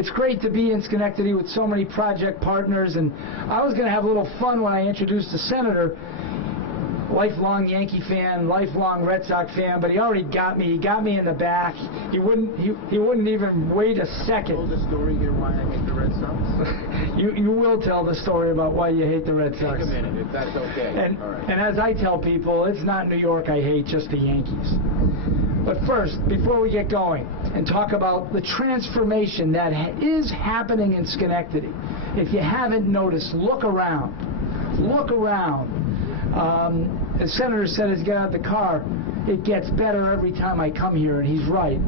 It's great to be in Schenectady with so many project partners, and I was going to have a little fun when I introduced the senator. Lifelong Yankee fan, lifelong Red Sox fan, but he already got me. He got me in the back. He wouldn't even wait a second. Tell the story here why I hate the Red Sox. You will tell the story about why you hate the Red Sox. Take a minute, if that's okay. All right. And as I tell people, it's not New York I hate, just the Yankees. But first, before we get going and talk about the transformation that is happening in Schenectady, if you haven't noticed, look around. Look around. The senator said as he got out of the car, it gets better every time I come here, and he's right.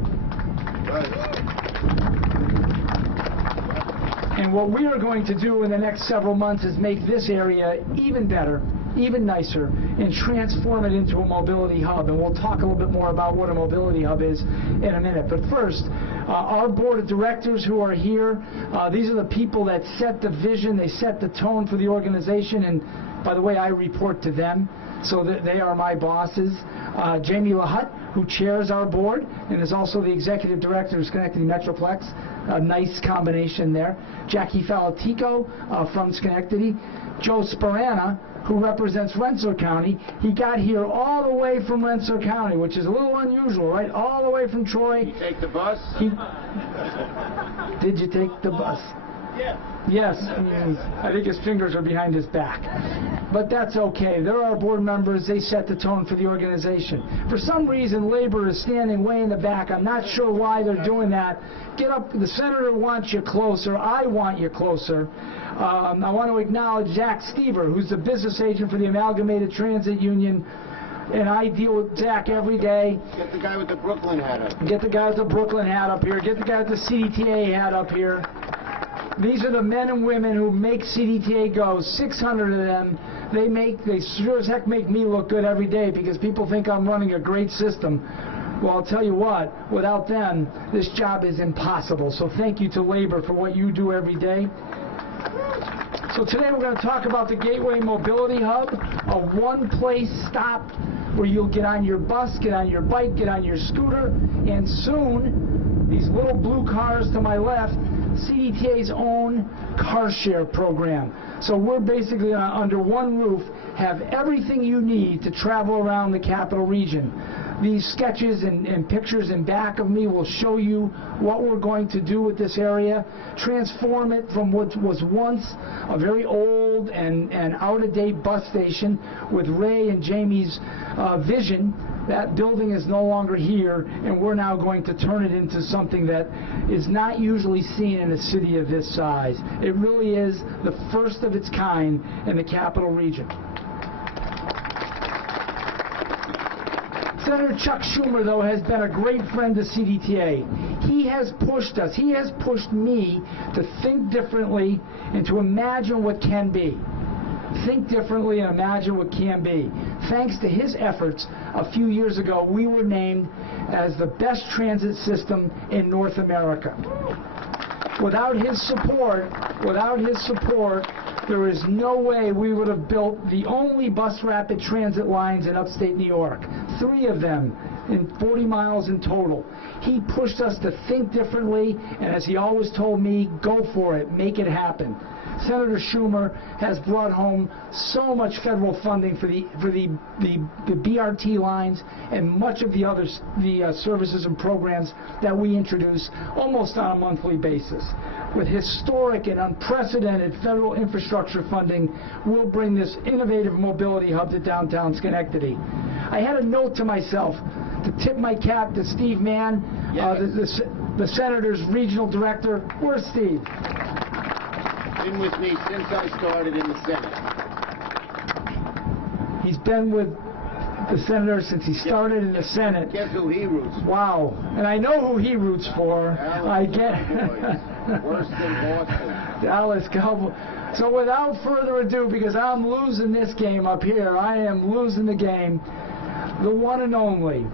And what we are going to do in the next several months is make this area even better, even nicer, and transform it into a mobility hub. And we'll talk a little bit more about what a mobility hub is in a minute. But first, our board of directors who are here, these are the people that set the vision, they set the tone for the organization, and by the way, I report to them, so that they are my bosses. Jamie LaHutte, who chairs our board and is also the executive director of Schenectady Metroplex. A nice combination there. Jackie Falatico from Schenectady. Joe Sparana, who represents Rensselaer County. He got here all the way from Rensselaer County, which is a little unusual, right? All the way from Troy. Did you take the bus? Did you take the bus? Yeah. Yes, I think his fingers are behind his back. But that's okay. They're our board members. They set the tone for the organization. For some reason, labor is standing way in the back. I'm not sure why they're doing that. Get up. The senator wants you closer. I want you closer. I want to acknowledge Zach Stever, who's the business agent for the Amalgamated Transit Union. And I deal with Zach every day. Get the guy with the Brooklyn hat up. Get the guy with the Brooklyn hat up here. Get the guy with the CDTA hat up here. These are the men and women who make CDTA go. 600 of them. They sure as heck make me look good every day because people think I'm running a great system. Well, I'll tell you what, without them, this job is impossible. So thank you to labor for what you do every day. So today we're going to talk about the Gateway Mobility Hub, a one-place stop where you'll get on your bus, get on your bike, get on your scooter, and soon, these little blue cars to my left, CDTA's own car share program. So we're basically under one roof, have everything you need to travel around the capital region. These sketches and pictures in back of me will show you what we're going to do with this area, transform it from what was once a very old and out-of-date bus station with Ray and Jamie's vision. That building is no longer here, and we're now going to turn it into something that is not usually seen in a city of this size. It really is the first of its kind in the capital region. Senator Chuck Schumer, though, has been a great friend to CDTA. He has pushed us, he has pushed me to think differently and to imagine what can be. Think differently and imagine what can be. Thanks to his efforts, a few years ago, we were named as the best transit system in North America. Without his support, there is no way we would have built the only bus rapid transit lines in upstate New York. 3 of them in 40 miles in total. He pushed us to think differently, and as he always told me, go for it, make it happen. Senator Schumer has brought home so much federal funding for the BRT lines and much of the services and programs that we introduce almost on a monthly basis. With historic and unprecedented federal infrastructure funding, we'll bring this innovative mobility hub to downtown Schenectady. I had a note to myself to tip my cap to Steve Mann, yes. The Senator's regional director. Where's Steve? Been with me since I started in the Senate. He's been with the Senator since he started in the Senate. Guess who he roots for? Wow. And I know who he roots for. I get worse than Boston. Dallas Cowboys. So without further ado, because I'm losing this game up here, I am losing the game, the one and only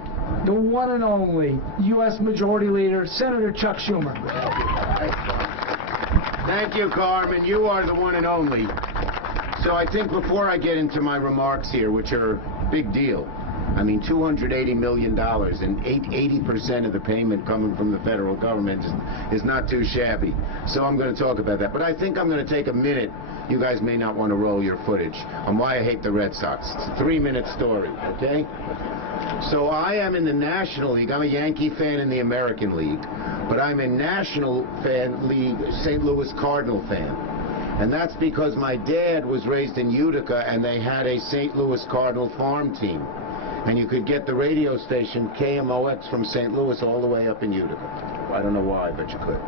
U.S. Majority Leader, Senator Chuck Schumer. Thank you, Carmen. You are the one and only. So I think before I get into my remarks here, which are a big deal, I mean, $280 million, and 80% of the payment coming from the federal government is not too shabby. So I'm going to talk about that. But I think I'm going to take a minute. You guys may not want to roll your footage on why I hate the Red Sox. It's a 3-minute story, okay? So I am in the National League. I'm a Yankee fan in the American League, but I'm a National League St. Louis Cardinal fan. And that's because my dad was raised in Utica, and they had a St. Louis Cardinal farm team. And you could get the radio station KMOX from St. Louis all the way up in Utica. I don't know why, but you could.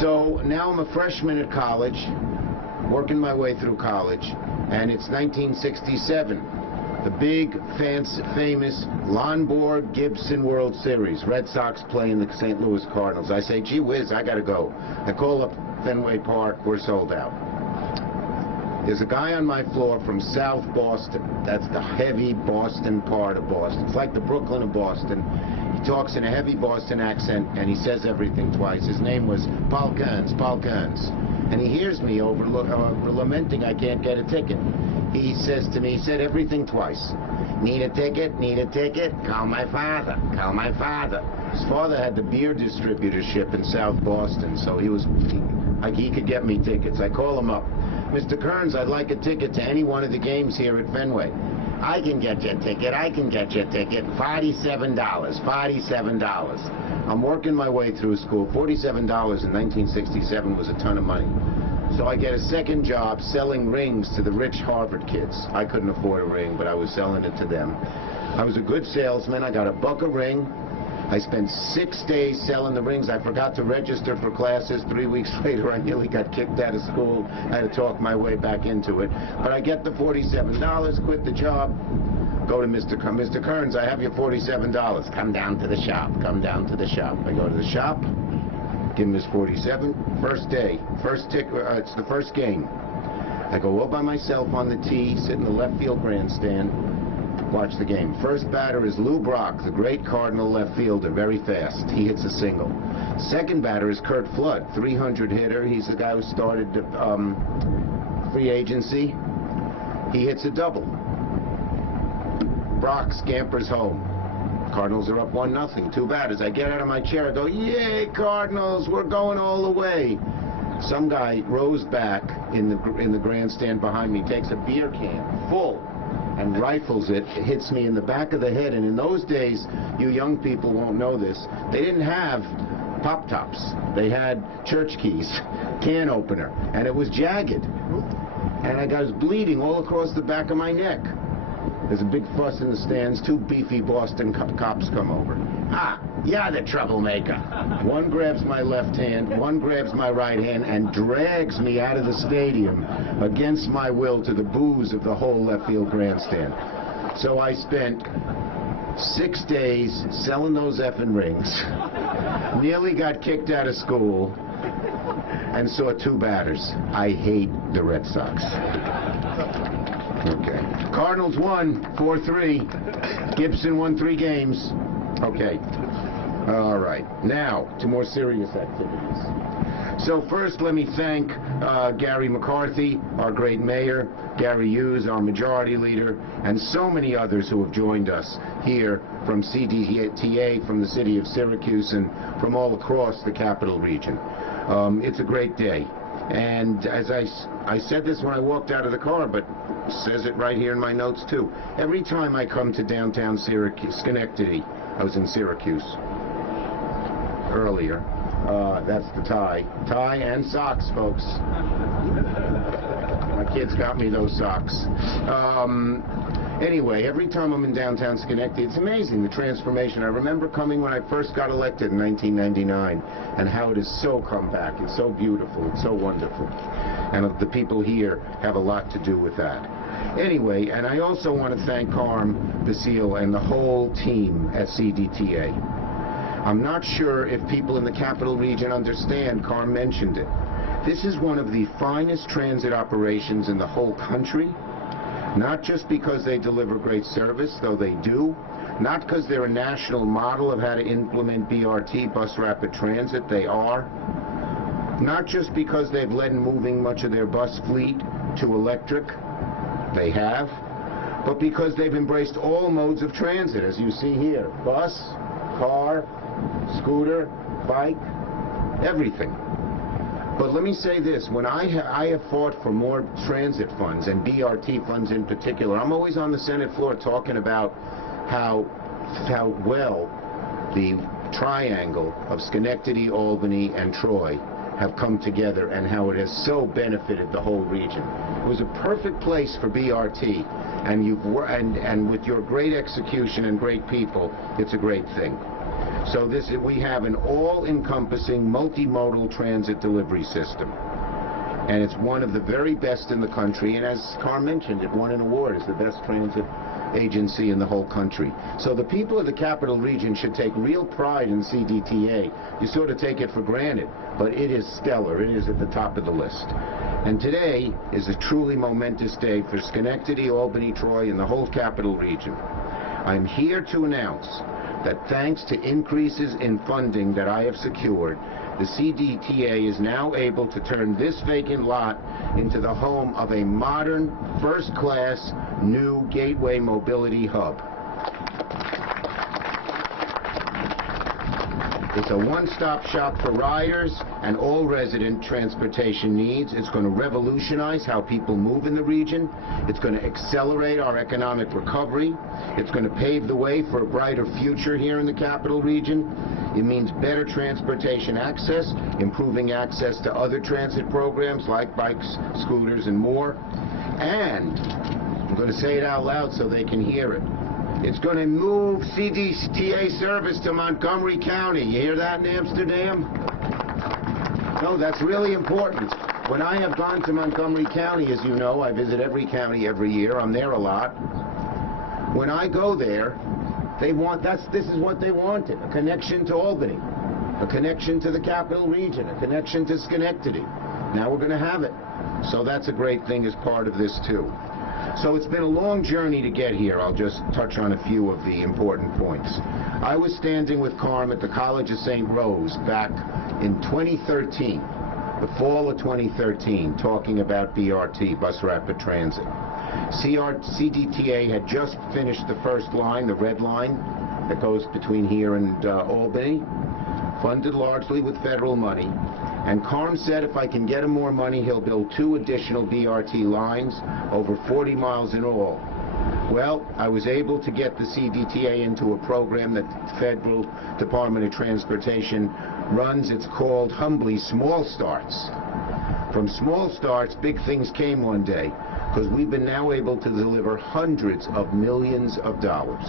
So now I'm a freshman at college, working my way through college, and it's 1967. The big, famous Lonborg-Gibson World Series. Red Sox playing the St. Louis Cardinals. I say, gee whiz, I got to go. I call up Fenway Park, we're sold out. There's a guy on my floor from South Boston. That's the heavy Boston part of Boston. It's like the Brooklyn of Boston. He talks in a heavy Boston accent, and he says everything twice. His name was Paul Kearns. And he hears me over lamenting I can't get a ticket. He says to me, he said everything twice. Need a ticket? Need a ticket? Call my father. Call my father. His father had the beer distributorship in South Boston, so he could get me tickets. I call him up. Mr. Kearns, I'd like a ticket to any one of the games here at Fenway. I can get you a ticket. I can get you a ticket. $47. $47. I'm working my way through school. $47 in 1967 was a ton of money. So I get a second job selling rings to the rich Harvard kids. I couldn't afford a ring, but I was selling it to them. I was a good salesman. I got $1 a ring. I spent 6 days selling the rings. I forgot to register for classes. 3 weeks later, I nearly got kicked out of school. I had to talk my way back into it. But I get the $47, quit the job, go to Mr. Kearns. Mr. Kearns, I have your $47. Come down to the shop. Come down to the shop. I go to the shop, give him his $47. First day, it's the first game. I go all by myself on the tee, sit in the left field grandstand, watch the game. First batter is Lou Brock, the great Cardinal left fielder, very fast. He hits a single. Second batter is Curt Flood, 300 hitter. He's the guy who started free agency. He hits a double. Brock scampers home. Cardinals are up 1-0. 2 batters. I get out of my chair. I go, yay, Cardinals, we're going all the way. Some guy rows back in the grandstand behind me, takes a beer can full, and rifles it. It hits me in the back of the head. And in those days, you young people won't know this, they didn't have pop tops. They had church keys, can opener, and it was jagged. And I was bleeding all across the back of my neck. There's a big fuss in the stands. 2 beefy Boston cops come over. Ah, you're the troublemaker. One grabs my left hand, one grabs my right hand, and drags me out of the stadium against my will to the boos of the whole left field grandstand. So I spent 6 days selling those effing rings, nearly got kicked out of school, and saw 2 batters. I hate the Red Sox. Okay. Cardinals won 4-3. Gibson won 3 games. Okay. All right. Now, to more serious activities. So first, let me thank Gary McCarthy, our great mayor, Gary Hughes, our majority leader, and so many others who have joined us here from CDTA, from the city of Syracuse, and from all across the capital region. It's a great day. And as I said this when I walked out of the car, but it says it right here in my notes too. Every time I come to downtown Syracuse, Schenectady, I was in Syracuse earlier. That's the tie. Tie and socks, folks. My kids got me those socks. Anyway, every time I'm in downtown Schenectady, it's amazing, the transformation. I remember coming when I first got elected in 1999, and how it has so come back. It's so beautiful. It's so wonderful. And the people here have a lot to do with that. Anyway, and I also want to thank Carm Basile and the whole team at CDTA. I'm not sure if people in the capital region understand, Carm mentioned it. This is one of the finest transit operations in the whole country. Not just because they deliver great service, though they do. Not because they're a national model of how to implement BRT, bus rapid transit, they are. Not just because they've led in moving much of their bus fleet to electric, they have. but because they've embraced all modes of transit, as you see here: bus, car, scooter, bike, everything. But let me say this, when I have fought for more transit funds, and BRT funds in particular, I'm always on the Senate floor talking about how well the triangle of Schenectady, Albany, and Troy have come together, and how it has so benefited the whole region. It was a perfect place for BRT, and with your great execution and great people, it's a great thing. So we have an all-encompassing multimodal transit delivery system, and it's one of the very best in the country, and as Carm mentioned, it won an award as the best transit agency in the whole country. So the people of the Capital Region should take real pride in CDTA. You sort of take it for granted, but it is stellar. It is at the top of the list. And today is a truly momentous day for Schenectady, Albany, Troy, and the whole Capital Region. I'm here to announce that thanks to increases in funding that I have secured, the CDTA is now able to turn this vacant lot into the home of a modern, first-class, new gateway mobility hub. It's a one-stop shop for riders and all resident transportation needs. It's going to revolutionize how people move in the region. It's going to accelerate our economic recovery. It's going to pave the way for a brighter future here in the Capital Region. It means better transportation access, improving access to other transit programs like bikes, scooters, and more. And I'm going to say it out loud so they can hear it. It's going to move CDTA service to Montgomery County. You hear that in Amsterdam? No, that's really important. When I have gone to Montgomery County, as you know, I visit every county every year. I'm there a lot. When I go there, this is what they wanted: a connection to Albany, a connection to the Capital Region, a connection to Schenectady. Now we're going to have it. So that's a great thing as part of this too. So it's been a long journey to get here. I'll just touch on a few of the important points. I was standing with Carm at the College of St. Rose back in 2013, the fall of 2013, talking about BRT, Bus Rapid Transit. CDTA had just finished the first line, the red line that goes between here and Albany, funded largely with federal money. And Carm said if I can get him more money, he'll build 2 additional BRT lines, over 40 miles in all. Well, I was able to get the CDTA into a program that the Federal Department of Transportation runs. It's called, humbly, Small Starts. From small starts, big things came one day, because we've been now able to deliver hundreds of millions of dollars,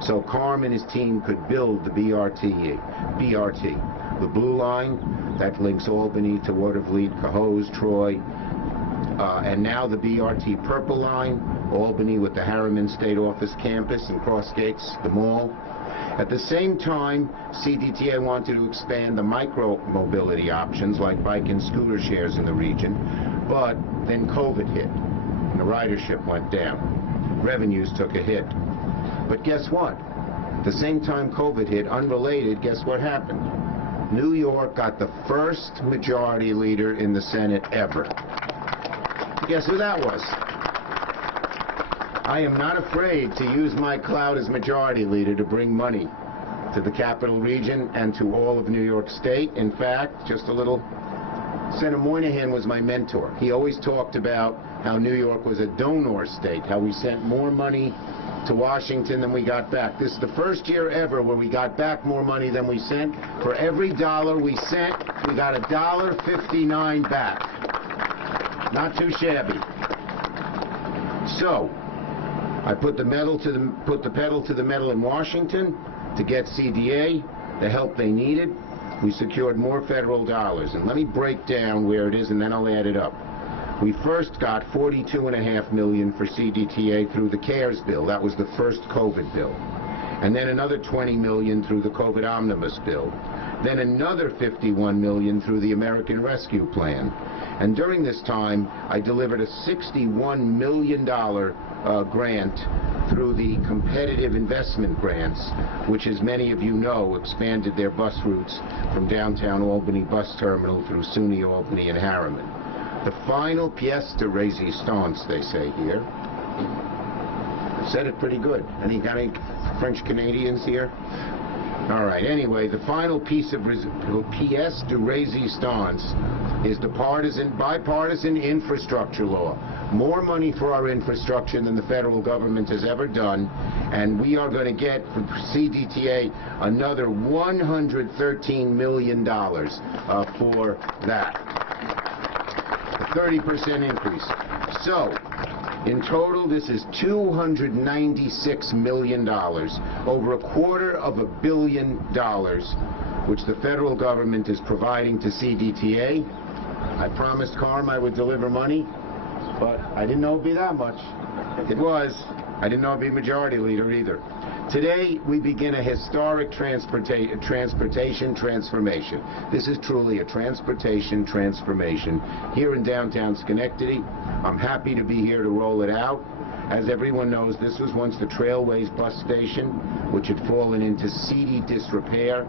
so Carm and his team could build the BRT. The blue line that links Albany to Watervliet, Cohoes, Troy, and now the BRT purple line, Albany with the Harriman State Office campus and Cross Gates, the mall. At the same time, CDTA wanted to expand the micro-mobility options like bike and scooter shares in the region, but then COVID hit, and the ridership went down. Revenues took a hit. But guess what? At the same time COVID hit, unrelated, guess what happened? New York got the first majority leader in the Senate ever. Guess who that was? I am not afraid to use my clout as majority leader to bring money to the Capital Region and to all of New York State. In fact, just a little, Senator Moynihan was my mentor. He always talked about how New York was a donor state, how we sent more money to Washington than we got back. This is the first year ever where we got back more money than we sent. For every dollar we sent, we got $1.59 back. Not too shabby. So, I put the pedal to the metal in Washington to get CDA the help they needed. We secured more federal dollars, and let me break down where it is, and then I'll add it up. We first got $42.5 million for CDTA through the CARES bill. That was the first COVID bill. And then another $20 million through the COVID omnibus bill. Then another $51 million through the American Rescue Plan. And during this time, I delivered a $61 million grant through the competitive investment grants, which, as many of you know, expanded their bus routes from downtown Albany bus terminal through SUNY Albany and Harriman. The final pièce de résistance, they say here. I said it pretty good. Got any French Canadians here? All right, anyway, the final piece of pièce de résistance is the bipartisan infrastructure law. More money for our infrastructure than the federal government has ever done, and we are going to get from CDTA another $113 million for that. A 30% increase. So, in total, this is $296 million, over $250 million, which the federal government is providing to CDTA. I promised Carm I would deliver money, but I didn't know it'd be that much. It was. I didn't know it'd be majority leader either. Today, we begin a historic transportation transformation. This is truly a transportation transformation here in downtown Schenectady. I'm happy to be here to roll it out. As everyone knows, this was once the Trailways bus station, which had fallen into seedy disrepair.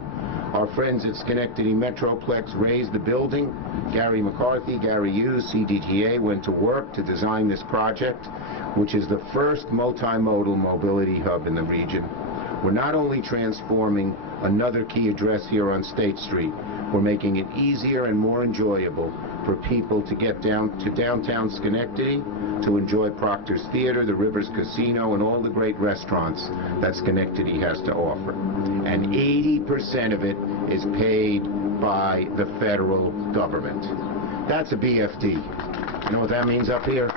Our friends at Schenectady Metroplex raised the building. Gary McCarthy, Gary Hughes, CDTA went to work to design this project, which is the first multimodal mobility hub in the region. We're not only transforming another key address here on State Street, we're making it easier and more enjoyable for people to get down to downtown Schenectady to enjoy Proctor's Theater, the Rivers Casino, and all the great restaurants that Schenectady has to offer. And 80% of it is paid by the federal government. That's a BFD. You know what that means up here?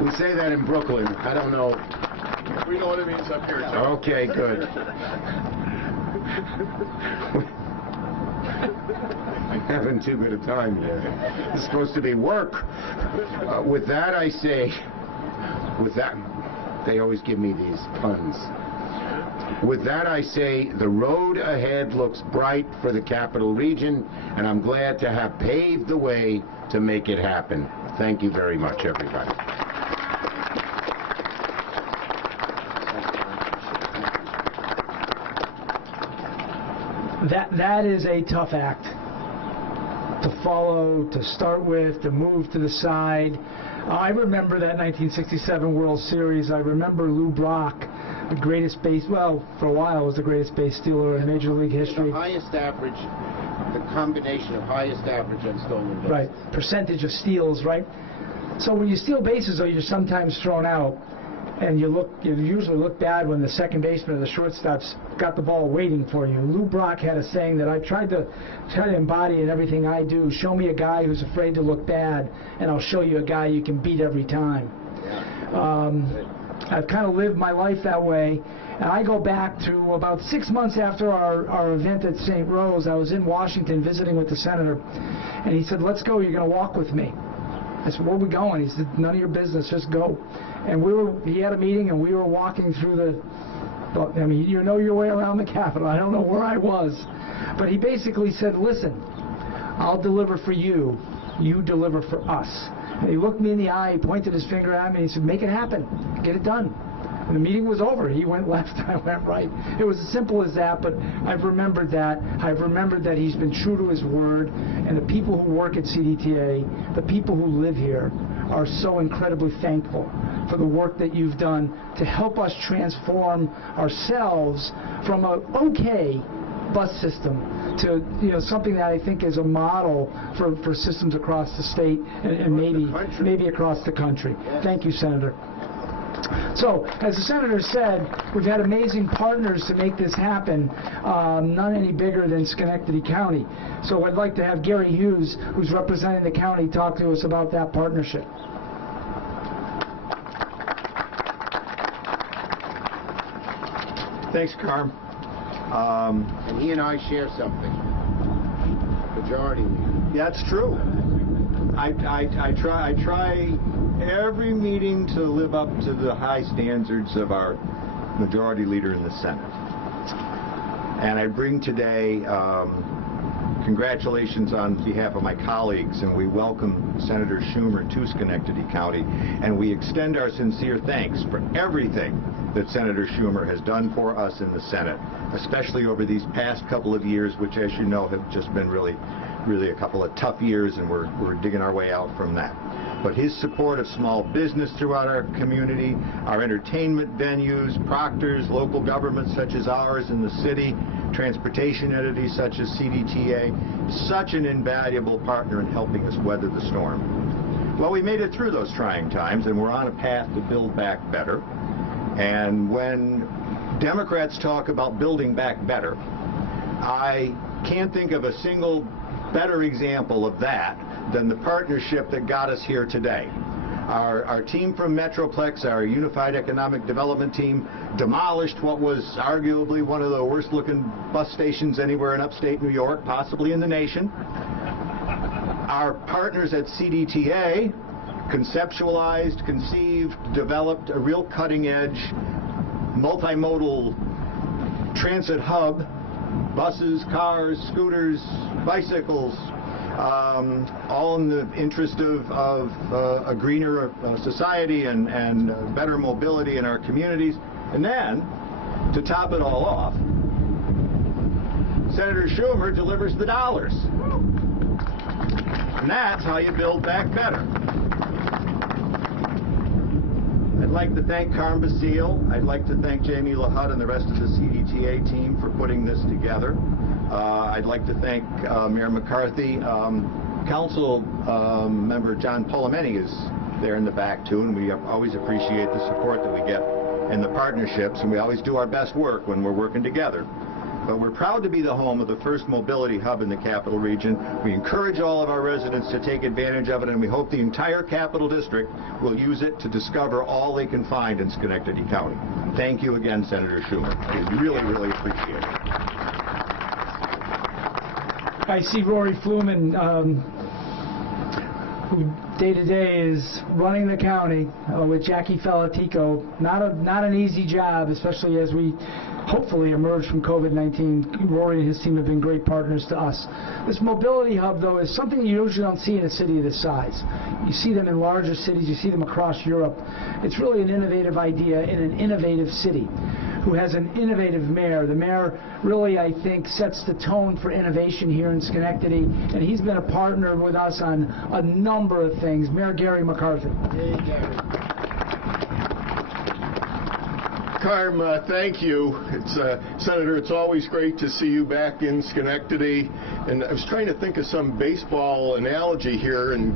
We say that in Brooklyn. I don't know. We know what it means up here, too. Okay, good. I'm having too good a time here. It's supposed to be work. With that, I say, they always give me these puns. With that, I say, the road ahead looks bright for the Capital Region, and I'm glad to have paved the way to make it happen. Thank you very much, everybody. That is a tough act to follow, to start with, to move to the side. I remember that 1967 World Series. I remember Lou Brock, the greatest base, well, for a while was the greatest base stealer in Major League history. The highest average, the combination of highest average and stolen bases. Right, percentage of steals, right? So when you steal bases, though, you're sometimes thrown out. And you usually look bad when the second baseman or the shortstop's got the ball waiting for you. Lou Brock had a saying that I tried to embody in everything I do. Show me a guy who's afraid to look bad, and I'll show you a guy you can beat every time. I've kind of lived my life that way. And I go back to about 6 months after our event at St. Rose. I was in Washington visiting with the senator, and he said, "Let's go, you're going to walk with me." I said, "Where are we going?" He said, "None of your business, just go." And he had a meeting, and we were walking through I mean, you know your way around the Capitol. I don't know where I was. But he basically said, "Listen, I'll deliver for you. You deliver for us." And he looked me in the eye, he pointed his finger at me, and he said, "Make it happen. Get it done." And the meeting was over. He went left, I went right. It was as simple as that, but I've remembered that. I've remembered that he's been true to his word, and the people who work at CDTA, the people who live here, are so incredibly thankful for the work that you've done to help us transform ourselves from a okay bus system to something that I think is a model for systems across the state and maybe across the country. Thank you, Senator. So, as the Senator said, we've had amazing partners to make this happen, none any bigger than Schenectady County. So I'd like to have Gary Hughes, who's representing the county, talk to us about that partnership. Thanks, Carm. And he and I share something. Majority leader. Yeah, that's true. I try every meeting to live up to the high standards of our majority leader in the Senate. And I bring today congratulations on behalf of my colleagues, and we welcome Senator Schumer to Schenectady County, and we extend our sincere thanks for everything that Senator Schumer has done for us in the Senate, especially over these past couple of years, which, as you know, have just been really a couple of tough years, and we're digging our way out from that. But his support of small business throughout our community, our entertainment venues, proctors, local governments such as ours in the city, transportation entities such as CDTA, such an invaluable partner in helping us weather the storm. Well, we made it through those trying times, and we're on a path to build back better. And when Democrats talk about building back better, I can't think of a single better example of that than the partnership that got us here today. Our team from Metroplex, our Unified Economic Development team, demolished what was arguably one of the worst looking bus stations anywhere in upstate New York, possibly in the nation. Our partners at CDTA conceptualized, conceived, developed a real cutting edge multimodal transit hub, buses, cars, scooters, bicycles, all in the interest of a greener society and better mobility in our communities. And then, to top it all off, Senator Schumer delivers the dollars. And that's how you build back better. I'd like to thank Carm Basile. I'd like to thank Jamie LaHutt and the rest of the CDTA team for putting this together. I'd like to thank Mayor McCarthy. Council member John Polemeni is there in the back too, and we always appreciate the support that we get and the partnerships, and we always do our best work when we're working together. But we're proud to be the home of the first mobility hub in the Capital Region. We encourage all of our residents to take advantage of it, and we hope the entire Capital District will use it to discover all they can find in Schenectady County. Thank you again, Senator Schumer. We really, really appreciate it. I see Rory Fluman, who day-to-day is running the county with Jackie Felatico. Not an easy job, especially as we hopefully emerge from COVID-19. Rory and his team have been great partners to us. This mobility hub, though, is something you usually don't see in a city this size. You see them in larger cities, you see them across Europe. It's really an innovative idea in an innovative city who has an innovative mayor. The mayor really, I think, sets the tone for innovation here in Schenectady, and he's been a partner with us on a number of things. Mayor Gary McCarthy. Hey, Gary. Carm, thank you. Senator, it's always great to see you back in Schenectady. And I was trying to think of some baseball analogy here and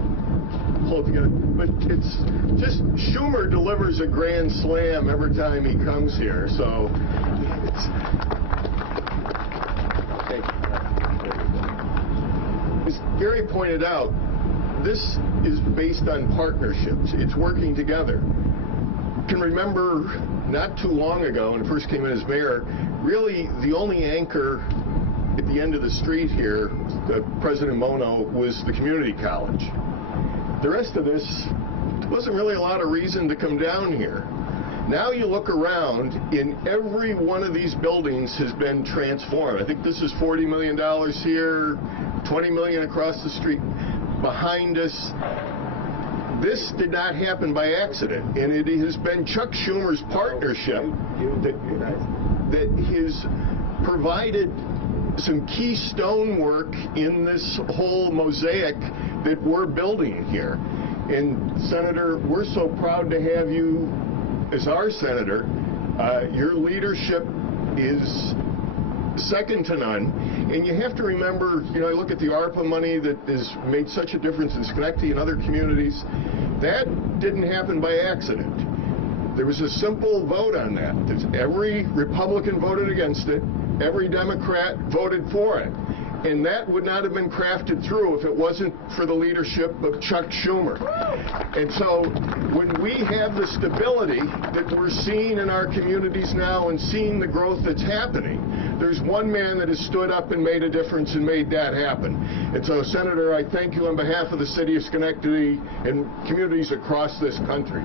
pull it together. But it's just Schumer delivers a grand slam every time he comes here. So, as Gary pointed out, this is based on partnerships. It's working together. I can remember not too long ago, when I first came in as mayor, really the only anchor at the end of the street here, President Mono, was the community college. The rest of this wasn't really a lot of reason to come down here. Now you look around, in every one of these buildings has been transformed. I think this is $40 million here, $20 million across the street behind us. This did not happen by accident, and it has been Chuck Schumer's partnership that has provided some key stonework in this whole mosaic that we're building here. And Senator, we're so proud to have you as our senator. Your leadership is second to none. And you have to remember, you know, I look at the ARPA money that has made such a difference in Schenectady and other communities. That didn't happen by accident. There was a simple vote on that. Every Republican voted against it. Every Democrat voted for it. And that would not have been crafted through if it wasn't for the leadership of Chuck Schumer. And so when we have the stability that we're seeing in our communities now and seeing the growth that's happening, there's one man that has stood up and made a difference and made that happen. And so, Senator, I thank you on behalf of the city of Schenectady and communities across this country.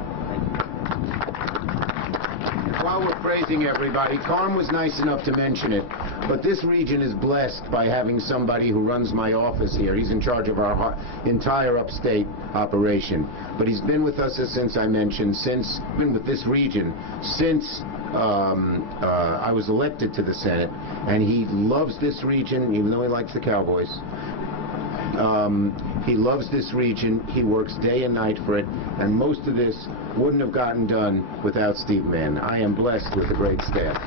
While we're praising everybody, Carm was nice enough to mention it, but this region is blessed by having somebody who runs my office here. He's in charge of our entire upstate operation, but he's been with us, since I mentioned, been with this region since I was elected to the Senate, and he loves this region, even though he likes the Cowboys. He loves this region. He works day and night for it, and most of this wouldn't have gotten done without Steve Mann. I am blessed with a great staff.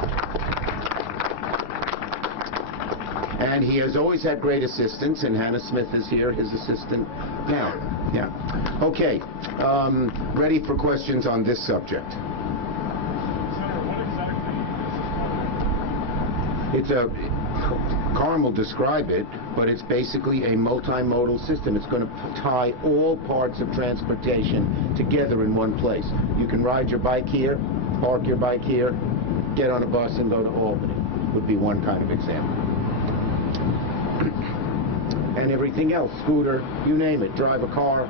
And he has always had great assistants, and Hannah Smith is here, his assistant now. Yeah. Okay. Ready for questions on this subject? It's a, Carm will describe it, but it's basically a multimodal system. It's going to tie all parts of transportation together in one place. You can ride your bike here, park your bike here, get on a bus and go to Albany, would be one kind of example. And everything else, scooter, you name it, drive a car.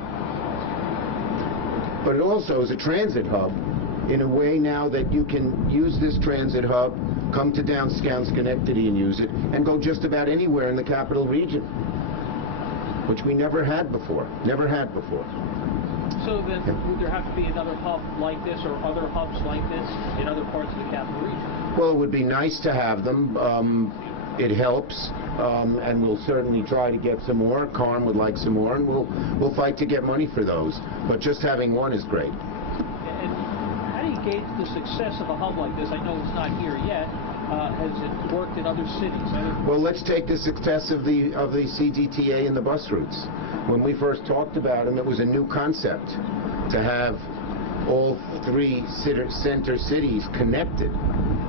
But it also is a transit hub in a way now that you can use this transit hub, come to downtown Schenectady and use it, and go just about anywhere in the capital region, which we never had before. Never had before. So then, would there have to be another hub like this or other hubs like this in other parts of the capital region? Well, it would be nice to have them. It helps, and we'll certainly try to get some more. Carm would like some more, and we'll fight to get money for those. But just having one is great. And how do you gauge the success of a hub like this? I know it's not here yet. Has it worked in other cities? Well, let's take the success of the CDTA and the bus routes. When we first talked about them, it was a new concept to have all three center cities connected.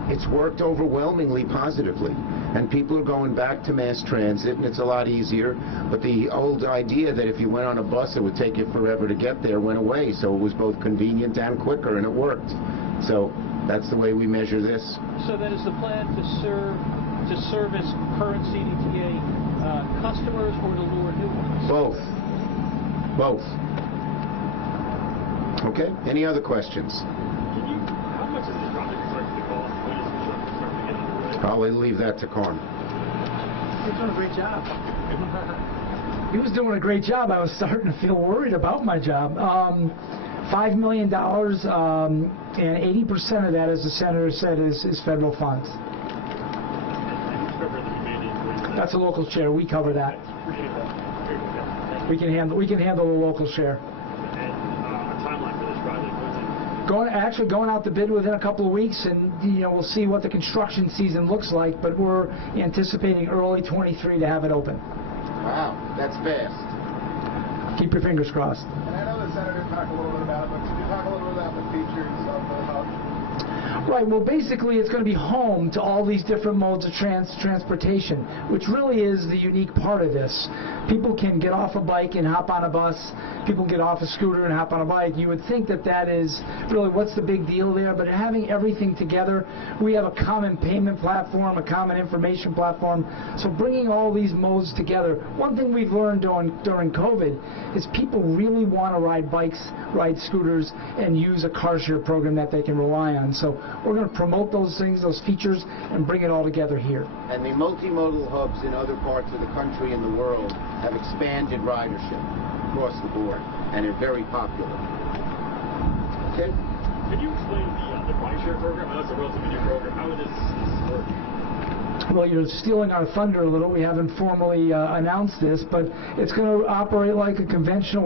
It's worked overwhelmingly positively, and people are going back to mass transit, and it's a lot easier. But the old idea that if you went on a bus it would take you forever to get there went away, so it was both convenient and quicker, and it worked. So that's the way we measure this. So that is the plan to service current CDTA customers or to lure new ones? Both. Both. Okay. Any other questions? How much is this project expected to cost when it's starting to get underway? I'll leave that to Carm. He's doing a great job. He was doing a great job. I was starting to feel worried about my job. $5 million, and 80% of that, as the senator said, is federal funds. That's a local share. We cover that. We can handle the local share. Going out to bid within a couple of weeks, and we'll see what the construction season looks like, but we're anticipating early 23 to have it open. Wow, that's fast. Keep your fingers crossed. And I know the senator talked a little bit about it, but could you talk a little bit about the features of the hub? Right, well, basically it's going to be home to all these different modes of transportation, which really is the unique part of this. People can get off a bike and hop on a bus. People get off a scooter and hop on a bike. You would think that that is really what's the big deal there, but having everything together, we have a common payment platform, a common information platform, so bringing all these modes together. One thing we've learned during COVID is people really want to ride bikes, ride scooters, and use a car share program that they can rely on. So we're going to promote those things, those features, and bring it all together here. And the multimodal hubs in other parts of the country and the world have expanded ridership across the board, and they're very popular. Okay? Can you explain the rideshare program? I know it's a relatively new program. How does this work? Well, you're stealing our thunder a little. We haven't formally announced this, but it's going to operate like a conventional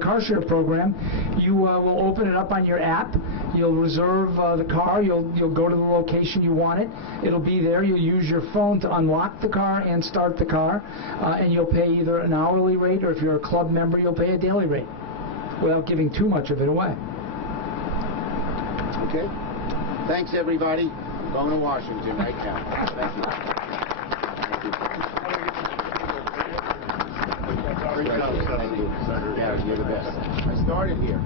car share program. You will open it up on your app. You'll reserve the car. You'll go to the location you want it. It'll be there. You'll use your phone to unlock the car and start the car, and you'll pay either an hourly rate, or if you're a club member, you'll pay a daily rate without giving too much of it away. Okay. Thanks, everybody. I'm going to Washington right now. Thank you. Thank you. Yeah, you're the best. I started here.